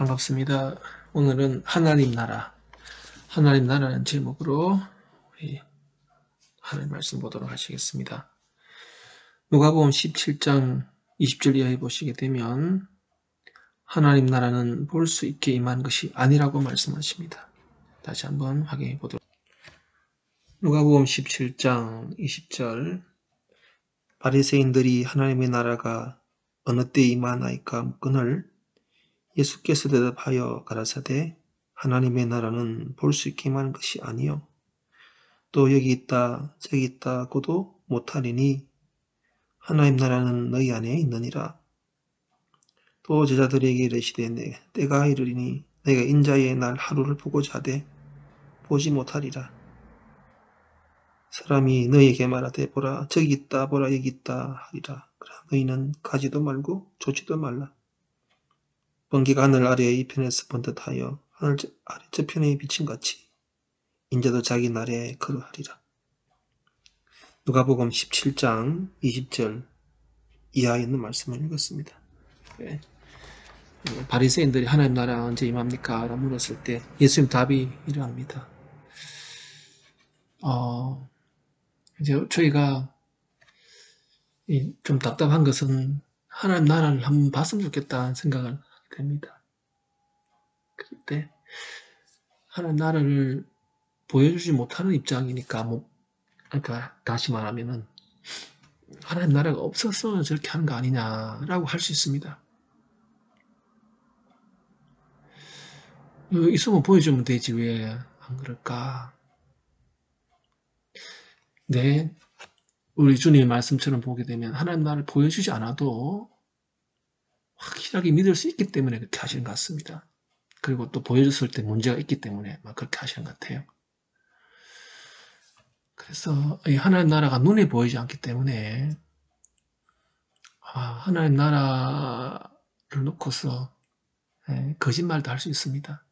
반갑습니다. 오늘은 하나님 나라, 하나님 나라는 제목으로 우리 하나님 말씀 보도록 하시겠습니다. 누가복음 17장 20절 이하에 보시게 되면 하나님 나라는 볼 수 있게 임한 것이 아니라고 말씀하십니다. 다시 한번 확인해 보도록. 누가복음 17장 20절 바리새인들이 하나님의 나라가 어느 때 임하나이까 묻거늘 예수께서 대답하여 가라사대 하나님의 나라는 볼 수 있게 임한 것이 아니요 또 여기 있다 저기 있다고도 못하리니 하나님 나라는 너희 안에 있느니라. 또 제자들에게 이르시되 때가 이르리니 내가 인자의 날 하루를 보고자 하되 보지 못하리라. 사람이 너희에게 말하되 보라 저기 있다 보라 여기 있다 하리라. 그러나 너희는 가지도 말고 좇지도 말라. 번개가 하늘 아래 이 편에서 번듯하여 하늘 아래 저편에 비친 같이 인자도 자기 날에 그러하리라. 누가복음 17장 20절 이하에 있는 말씀을 읽었습니다. 네. 바리새인들이 하나님 나라 언제 임합니까? 라고 물었을 때 예수님 답이 이러합니다. 이제 저희가 좀 답답한 것은 하나님 나라를 한번 봤으면 좋겠다는 생각을 하게 됩니다. 그럴 때 하나님 나라를 보여주지 못하는 입장이니까 그러니까 다시 말하면은 하나님 나라가 없었으면 저렇게 하는 거 아니냐라고 할 수 있습니다. 있으면 보여주면 되지 왜 안 그럴까? 네, 우리 주님의 말씀처럼 보게 되면 하나님 나라를 보여주지 않아도 확실하게 믿을 수 있기 때문에 그렇게 하시는 것 같습니다. 그리고 또 보여줬을 때 문제가 있기 때문에 막 그렇게 하시는 것 같아요. 그래서 이 하나님 나라가 눈에 보이지 않기 때문에 하나님 나라를 놓고서 거짓말도 할 수 있습니다.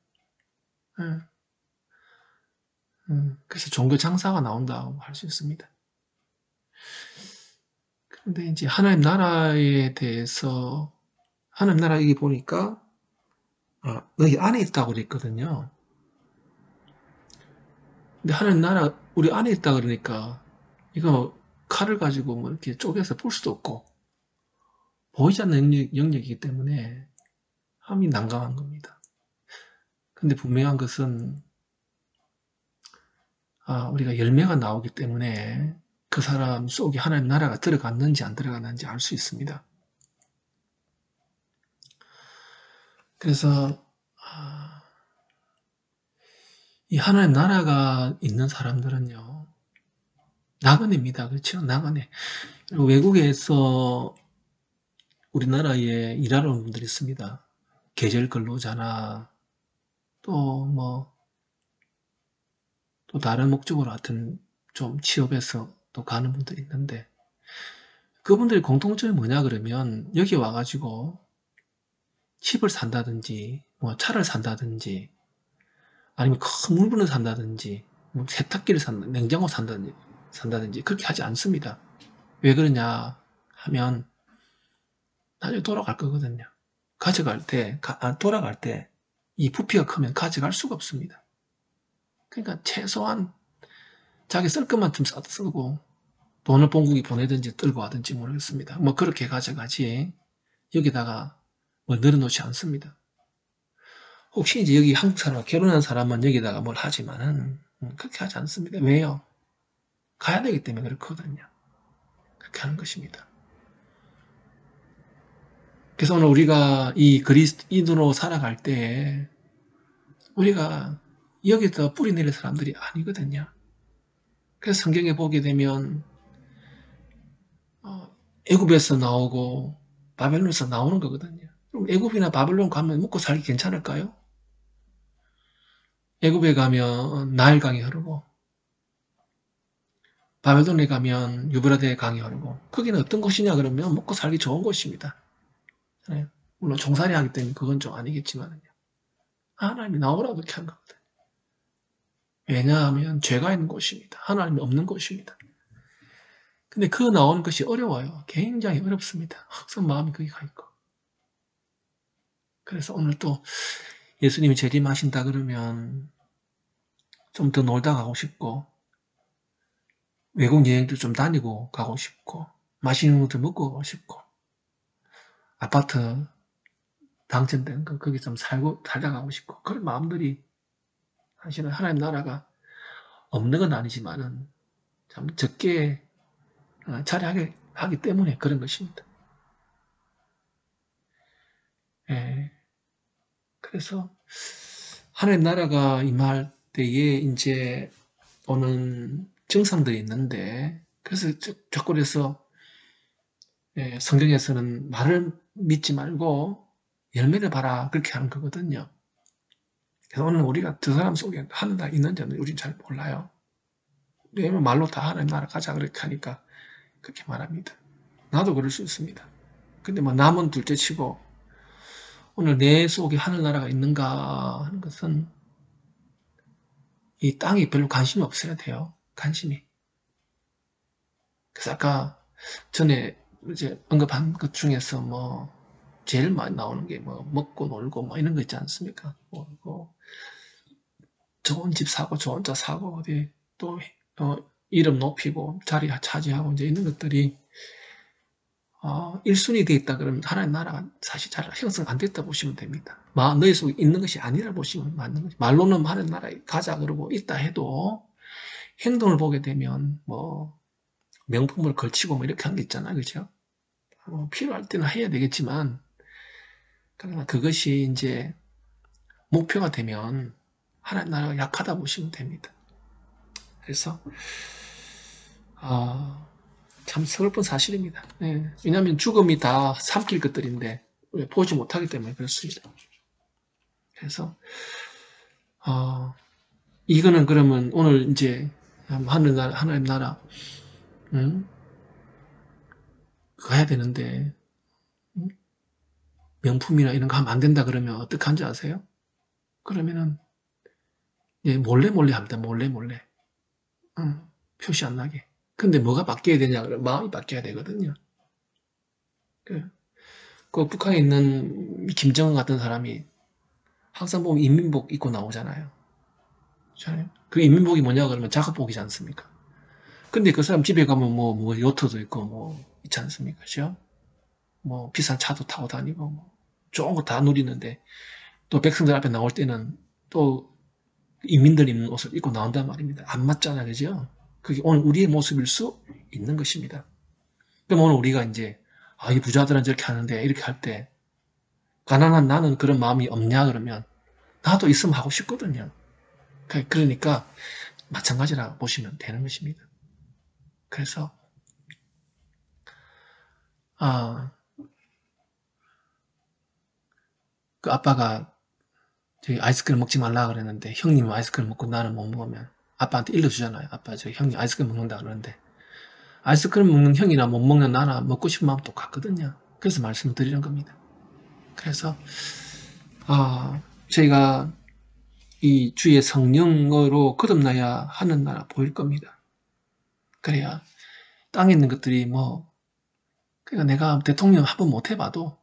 그래서 종교 장사가 나온다고 할 수 있습니다. 그런데 이제 하나님 나라에 대해서 하나님 나라 여기 보니까 너희 안에 있다고 그랬거든요. 근데 하나님 나라 우리 안에 있다 그러니까 이거 칼을 가지고 뭐 이렇게 쪼개서 볼 수도 없고 보이지 않는 영역이기 때문에 함이 난감한 겁니다. 근데 분명한 것은 우리가 열매가 나오기 때문에 그 사람 속에 하나님 나라가 들어갔는지 안 들어갔는지 알 수 있습니다. 그래서 이 하나님 나라가 있는 사람들은요 나그네입니다. 그렇죠? 나그네. 외국에서 우리나라에 일하러 온 분들이 있습니다. 계절 근로자나 또 다른 목적으로 하여튼 좀 취업해서 또 가는 분들이 있는데 그분들의 공통점이 뭐냐 그러면 여기 와가지고 집을 산다든지 뭐 차를 산다든지 아니면 큰 물건을 산다든지 뭐 세탁기를 냉장고 산다든지 그렇게 하지 않습니다. 왜 그러냐 하면 나중에 돌아갈 거거든요. 돌아갈 때 이 부피가 크면 가져갈 수가 없습니다. 그러니까 최소한 자기 쓸 것만큼 쓰고 돈을 본국이 보내든지 들고 하든지 모르겠습니다. 뭐 그렇게 가져가지 여기다가 뭐 늘어놓지 않습니다. 혹시 이제 여기 한국 사람 결혼한 사람만 여기다가 뭘 하지만은 그렇게 하지 않습니다. 왜요? 가야 되기 때문에 그렇거든요. 그렇게 하는 것입니다. 그래서 오늘 우리가 이 그리스도인으로 살아갈 때 우리가 여기서 뿌리 내릴 사람들이 아니거든요. 그래서 성경에 보게 되면 애굽에서 나오고 바벨론에서 나오는 거거든요. 그럼 애굽이나 바벨론 가면 먹고 살기 괜찮을까요? 애굽에 가면 나일 강이 흐르고 바벨론에 가면 유브라데 강이 흐르고 거기는 어떤 곳이냐 그러면 먹고 살기 좋은 곳입니다. 물론 종살이 하기 때문에 그건 좀 아니겠지만요. 하나님이 나오라고 그렇게 한 거거든요. 왜냐하면 죄가 있는 곳입니다. 하나님이 없는 곳입니다. 근데 그 나오는 것이 어려워요. 굉장히 어렵습니다. 항상 마음이 거기 가 있고. 그래서 오늘 또 예수님이 재림하신다 그러면 좀 더 놀다 가고 싶고, 외국 여행도 좀 다니고 가고 싶고, 맛있는 것도 먹고 가고 싶고, 아파트 당첨된 거 거기 좀 살다 가고 싶고, 그런 마음들이 사실은 하나님 나라가 없는 건 아니지만은 참 적게 자리하게 하기 때문에 그런 것입니다. 예. 그래서 하나님 나라가 임할 때에 이제 오는 증상들이 있는데, 그래서 자꾸 그래서 성경에서는 말을 믿지 말고 열매를 봐라 그렇게 하는 거거든요. 그래서 오늘 우리가 두 사람 속에 하나님 나라 있는지는 우리는 잘 몰라요. 왜냐면 말로 다 하나님 나라 가자 그렇게 하니까 그렇게 말합니다. 나도 그럴 수 있습니다. 근데 뭐 남은 둘째 치고 오늘 내 속에 하늘나라가 있는가 하는 것은 이 땅에 별로 관심이 없어야 돼요. 관심이. 그래서 아까 전에 이제 언급한 것 중에서 뭐 제일 많이 나오는 게 뭐 먹고 놀고 뭐 이런 거 있지 않습니까? 뭐 좋은 집 사고 좋은 차 사고 어디 또 이름 높이고 자리 차지하고 이제 이런 것들이 1순위 돼 있다 그러면 하나님 나라가 사실 잘 형성 안 됐다 보시면 됩니다. 너희 속에 있는 것이 아니라 보시면 맞는 거죠. 말로는 하나님 나라에 가자 그러고 있다 해도 행동을 보게 되면 뭐 명품을 걸치고 뭐 이렇게 한 게 있잖아요. 그죠? 필요할 때는 해야 되겠지만 그러나 그것이 이제 목표가 되면 하나님 나라가 약하다 보시면 됩니다. 그래서 참 서글픈 사실입니다. 네. 왜냐하면 죽음이 다 삼킬 것들인데 보지 못하기 때문에 그렇습니다. 그래서 이거는 그러면 오늘 이제 하나님 나라 가야 되는데 명품이나 이런 거 하면 안 된다 그러면 어떻게 하는지 아세요? 그러면은 몰래 합니다. 몰래 표시 안 나게. 근데 뭐가 바뀌어야 되냐 그러면 마음이 바뀌어야 되거든요. 그 북한에 있는 김정은 같은 사람이 항상 보면 인민복 입고 나오잖아요. 그 인민복이 뭐냐 그러면 작업복이지 않습니까? 근데 그 사람 집에 가면 뭐 요트도 있고 뭐 있지 않습니까? 그죠? 뭐 비싼 차도 타고 다니고 뭐 좋은 거 다 누리는데 또 백성들 앞에 나올 때는 또 인민들 입는 옷을 입고 나온단 말입니다. 안 맞잖아, 그죠? 그게 오늘 우리의 모습일 수 있는 것입니다. 그럼 오늘 우리가 이제 이 부자들은 저렇게 하는데 이렇게 할 때 가난한 나는 그런 마음이 없냐 그러면 나도 있으면 하고 싶거든요. 그러니까 마찬가지라 보시면 되는 것입니다. 그래서 그 아빠가 저기 아이스크림 먹지 말라 그랬는데 형님은 아이스크림 먹고 나는 못 먹으면 아빠한테 일러주잖아요. 아빠 저 형님 아이스크림 먹는다 그러는데 아이스크림 먹는 형이나 못 먹는 나나 먹고 싶은 마음 똑같거든요. 그래서 말씀을 드리는 겁니다. 그래서 저희가 이 주의 성령으로 거듭나야 하는 나라 보일 겁니다. 그래야 땅에 있는 것들이 그러니까 내가 대통령 한번 못 해봐도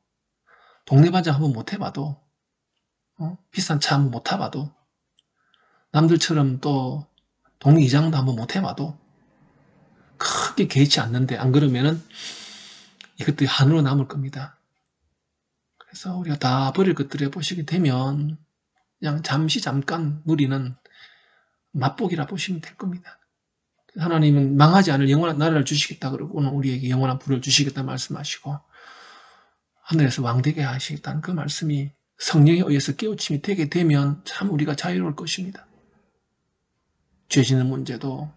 동네반장 한번 못 해봐도 비싼 차 한번 못 타봐도 남들처럼 또 동네 이장도 한번 못 해봐도 크게 개의치 않는데 안 그러면은 이것들이 한으로 남을 겁니다. 그래서 우리가 다 버릴 것들을 보시게 되면 그냥 잠깐 누리는 맛보기라 보시면 될 겁니다. 하나님은 망하지 않을 영원한 나라를 주시겠다 그러고 오늘 우리에게 영원한 부를 주시겠다 말씀하시고 하늘에서 왕되게 하시겠다는 그 말씀이 성령에 의해서 깨우침이 되게 되면 참 우리가 자유로울 것입니다. 죄 짓는 문제도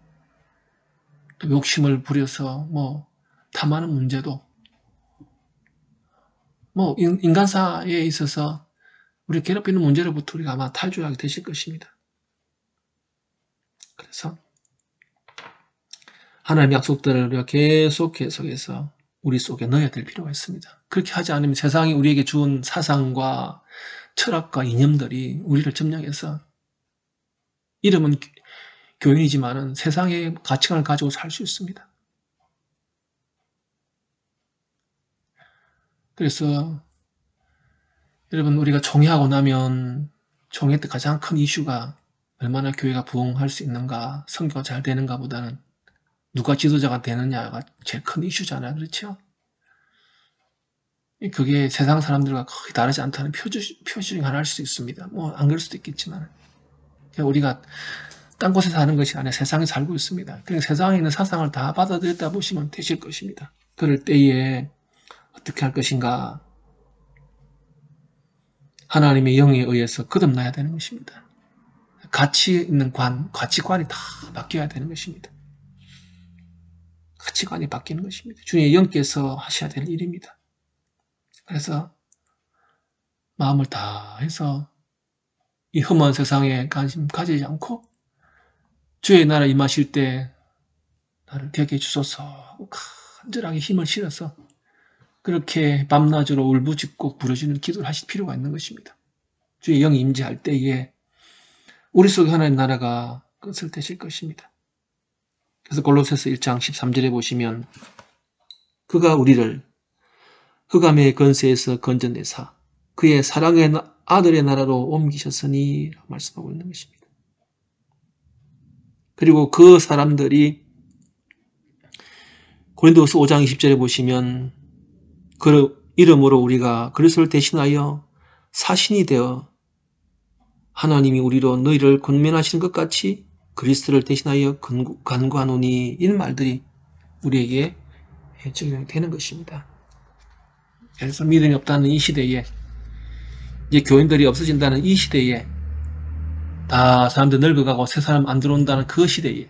또 욕심을 부려서 탐하는 문제도 인간사에 있어서 우리 괴롭히는 문제로부터 우리가 아마 탈주하게 되실 것입니다. 그래서 하나님의 약속들을 우리가 계속해서 우리 속에 넣어야 될 필요가 있습니다. 그렇게 하지 않으면 세상이 우리에게 준 사상과 철학과 이념들이 우리를 점령해서 이름은 교인이지만은 세상의 가치관을 가지고 살 수 있습니다. 그래서 여러분, 우리가 총회하고 나면 총회 때 가장 큰 이슈가 얼마나 교회가 부흥할 수 있는가, 선교가 잘 되는가 보다는 누가 지도자가 되느냐가 제일 큰 이슈잖아요. 그렇죠? 그게 세상 사람들과 거의 다르지 않다는 표시 중 하나일 수도 있습니다. 뭐 안 그럴 수도 있겠지만 우리가 딴 곳에 사는 것이 아니라 세상에 살고 있습니다. 그러니까 세상에 있는 사상을 다 받아들였다 보시면 되실 것입니다. 그럴 때에 어떻게 할 것인가? 하나님의 영에 의해서 거듭나야 되는 것입니다. 가치 있는 가치관이 다 바뀌어야 되는 것입니다. 가치관이 바뀌는 것입니다. 주님의 영께서 하셔야 될 일입니다. 그래서 마음을 다해서 이 험한 세상에 관심 가지지 않고 주의 나라 임하실 때 나를 되게 해주소서 간절하게 힘을 실어서 그렇게 밤낮으로 울부짖고 부르짖는 기도를 하실 필요가 있는 것입니다. 주의 영이 임재할 때에 우리 속에 하나님 나라가 끝을 되실 것입니다. 그래서 골로새서 1장 13절에 보시면 그가 우리를 흑암의 권세에서 건져내사 그의 사랑의 아들의 나라로 옮기셨으니 말씀하고 있는 것입니다. 그리고 그 사람들이 고린도후서 5장 20절에 보시면 그 이름으로 우리가 그리스도를 대신하여 사신이 되어 하나님이 우리로 너희를 권면하시는 것 같이 그리스도를 대신하여 간구하노니 이런 말들이 우리에게 적용이 되는 것입니다. 그래서 믿음이 없다는 이 시대에 이제 교인들이 없어진다는 이 시대에 다 사람들 늙어가고 새 사람 안 들어온다는 그 시대에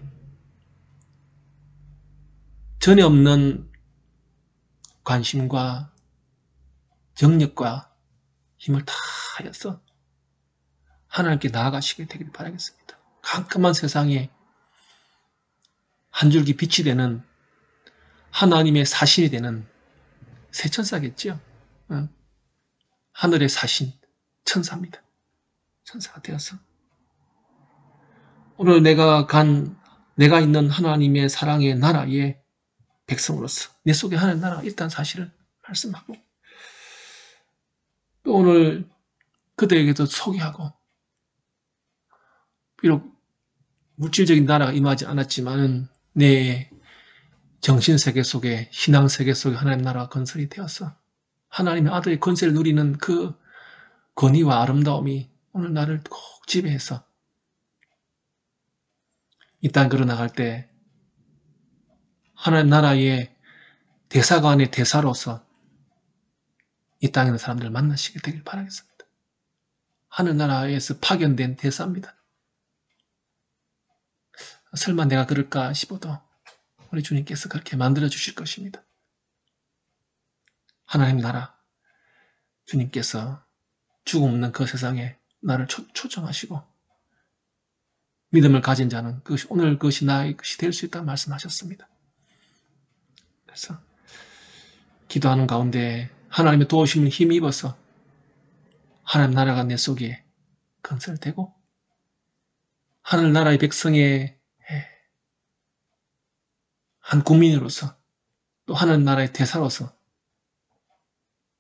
전혀 없는 관심과 정력과 힘을 다 하여서 하나님께 나아가시게 되길 바라겠습니다. 깜깜한 세상에 한 줄기 빛이 되는 하나님의 사신이 되는 새 천사겠죠. 하늘의 사신, 천사입니다. 천사가 되어서 오늘 내가 있는 하나님의 사랑의 나라의 백성으로서 내 속에 하나님 나라가 있다는 사실을 말씀하고 또 오늘 그들에게도 소개하고 비록 물질적인 나라가 임하지 않았지만은 내 정신세계 속에 신앙세계 속에 하나님 나라가 건설이 되어서 하나님의 아들의 권세를 누리는 그 권위와 아름다움이 오늘 나를 꼭 지배해서 이 땅 걸어나갈 때 하나님 나라의 대사관의 대사로서 이 땅에 있는 사람들을 만나시게 되길 바라겠습니다. 하늘나라에서 파견된 대사입니다. 설마 내가 그럴까 싶어도 우리 주님께서 그렇게 만들어 주실 것입니다. 하나님 나라, 주님께서 죽음 없는 그 세상에 나를 초청하시고 믿음을 가진 자는 오늘 그것이 나의 것이 될 수 있다고 말씀하셨습니다. 그래서 기도하는 가운데 하나님의 도우심을 힘입어서 하나님 나라가 내 속에 건설되고 하늘나라의 백성의 한 국민으로서 또 하늘나라의 대사로서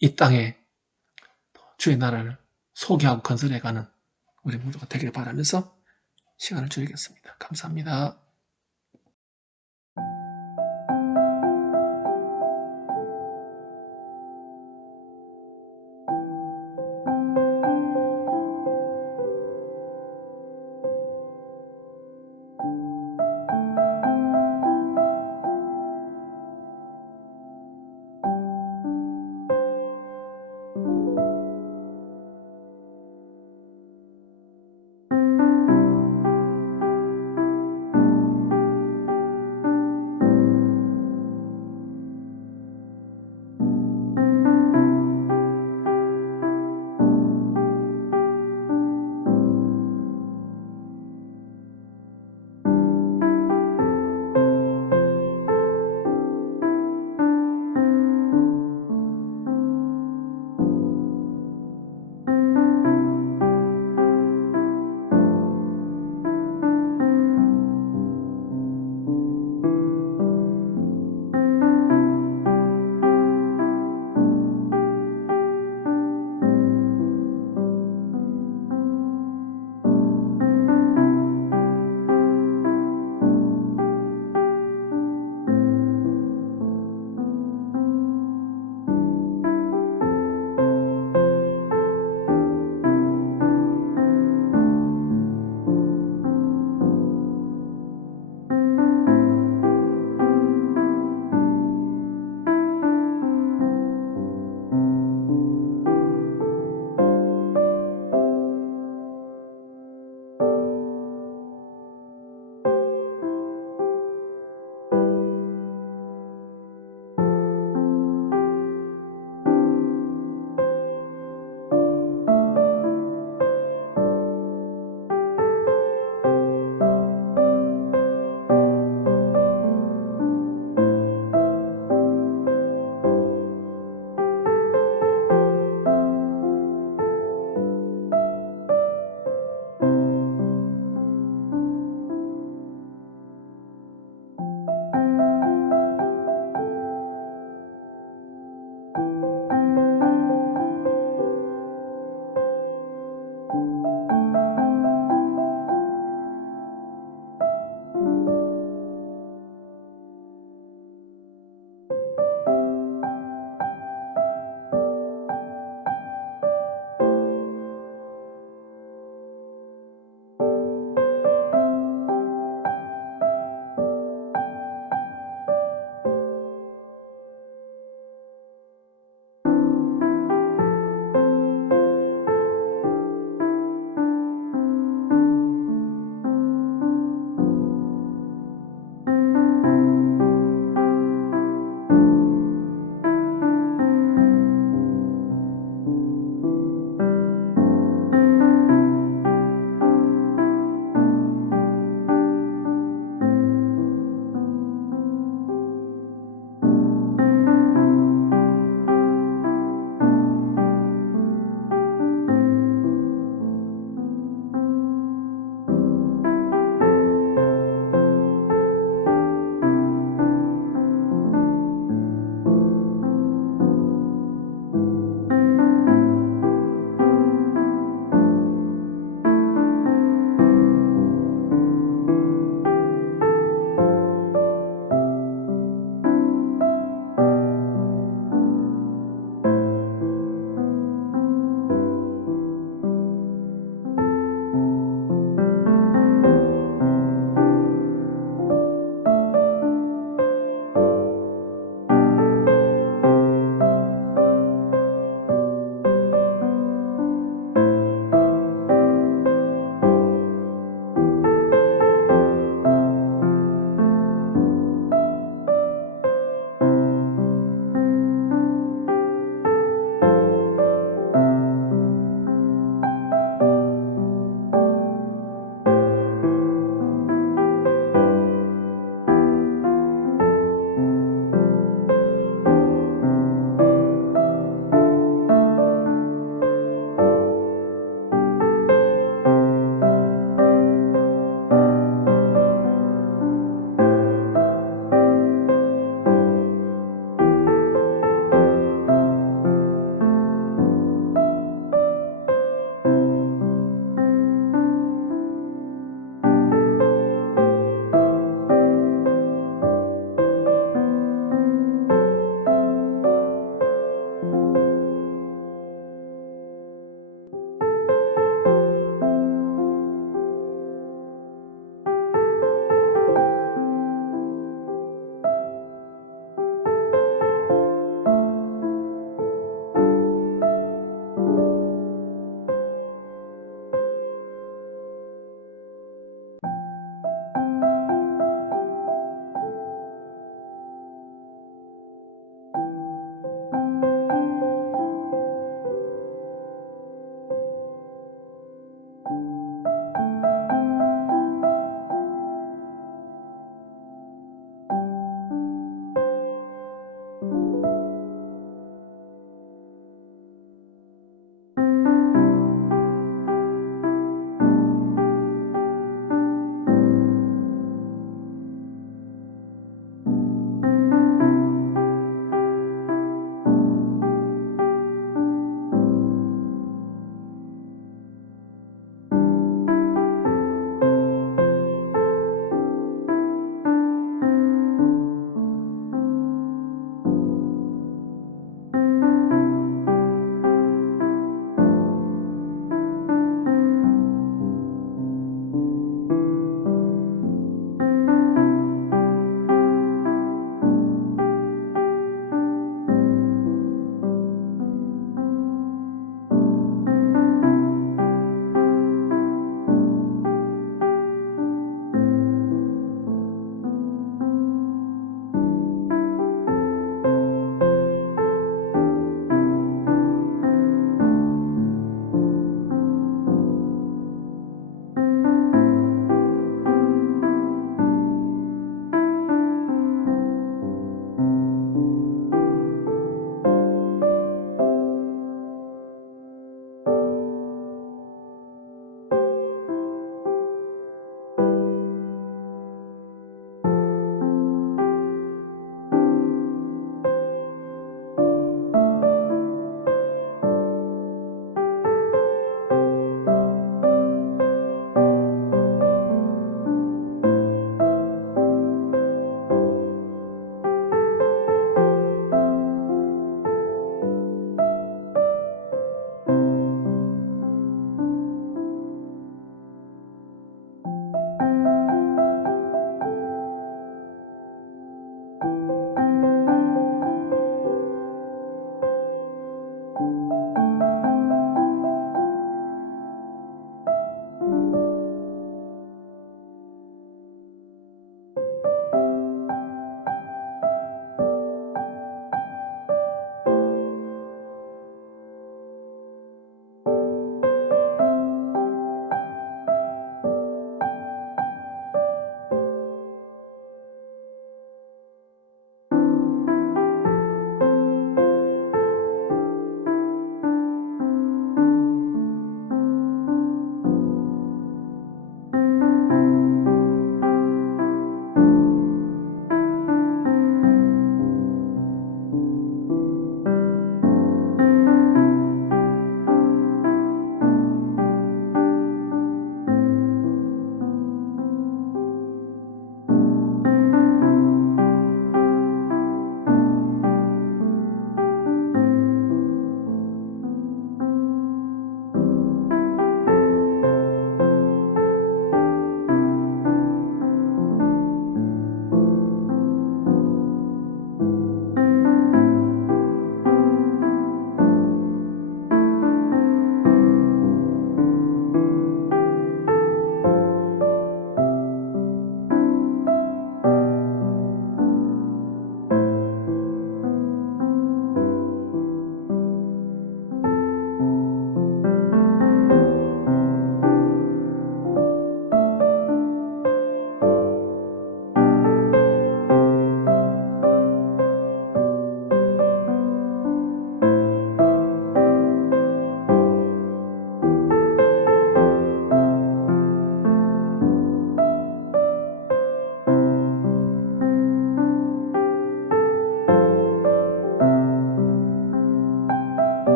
이 땅에 주의 나라를 소개하고 건설해가는 우리 모두가 되길 바라면서 시간을 줄이겠습니다. 감사합니다.